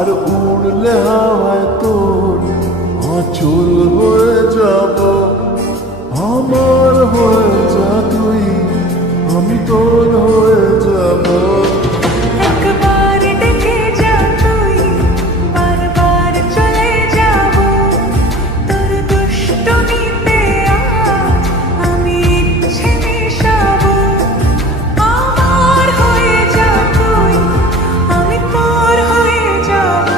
আর উড়লে হাওয়ায় তোর অচল হয়ে যাব। আমার হয়ে যা তুই, আমি তোর হয়ে যাব। একবার ডেকে যা তুই, বারবার চলে যাব। তোর দুষ্টুমিতে আজ আমি ইচ্ছে মেশাবো। আমার হয়ে যা তুই, আমি তোর হয়ে যাব।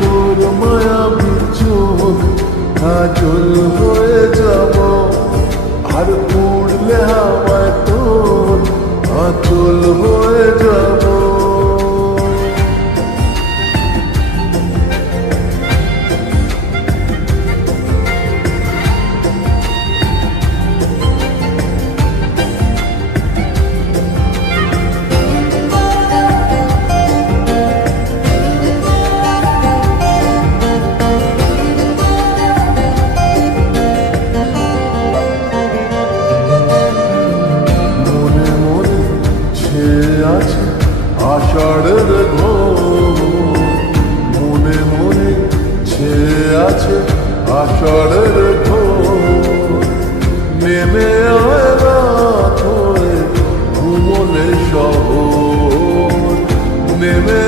তোর মায়াবী চোখ আচল হয়ে যাব। আর উড়লে হাওয়ায় তোর আচল হয়ে যাব। মনে মনে ছেয়ে আছে আষাঢ়ের ঘোর। মনে মনে ছেয়ে আছে আষাঢ়ের ঘোর। নেমে আয় রাত হয়ে ঘুমলে শহর। নেমে